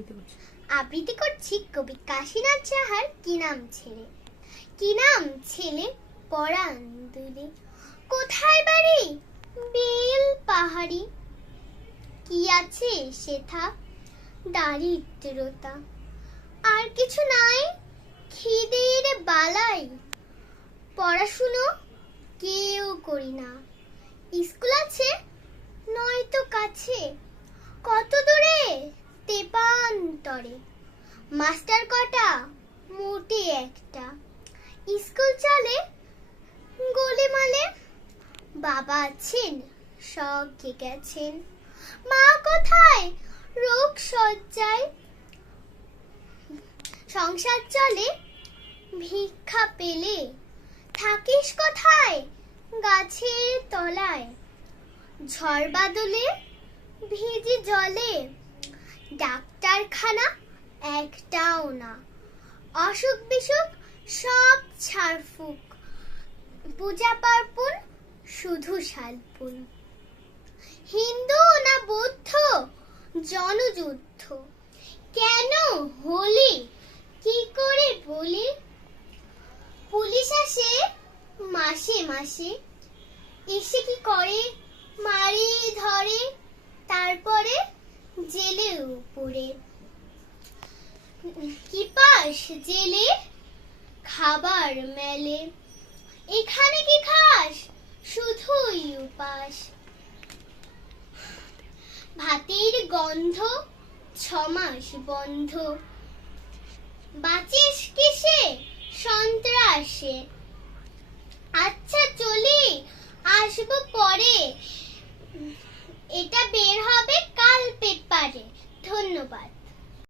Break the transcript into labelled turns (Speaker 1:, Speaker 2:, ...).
Speaker 1: আবৃত্তি করছ।
Speaker 2: আবৃত্তি করছি কবি কাশীনাথ সাহার কি নাম ছেলে? কি নাম ছেলে? পরাণ দুলে কোথায় বাড়ি? বেল পাহাড়ি। কি আছে সেথা? দারিদ্রতা। আর কিছু নাই? খিদের বালাই। পড়াশুনো কেউ করি না। স্কুল আছে? নয়তো কাছে। কত দূরে? তেপান্তরে মাস্টার কটা? মোটে একটা। স্কুল চলে গোলে মালে বাবা আছেন, সঙ্গে গেছেন। মা কোথায়? রোগ সজ্জায় সংসার চলে, ভিক্ষা পেলে। থাকিস কোথায়? গাছের তলায়। ঝড় বাদলে ভিজে জলে। ডাক্তারখানা একটাও না। অসুখ বিসুখ সব ছাড়ফুক। পূজা পার্বণ শুধু শালপুন হিন্দু না বৌদ্ধ? জনযুদ্ধ। কেন হলি? কি করে বলি পুলিশ আসে মাসে মাসে। এসে কি করে? মারি ধরে জেলে উপরে। জেলে? খাবার মেলে। এখানে কি খাস? শুধুই উপাস। ভাতের গন্ধ ছমাস বন্ধ। বাঁচিস কিসে? সন্ত্রাসে। আচ্ছা চলি, আসব পরে। এটা বের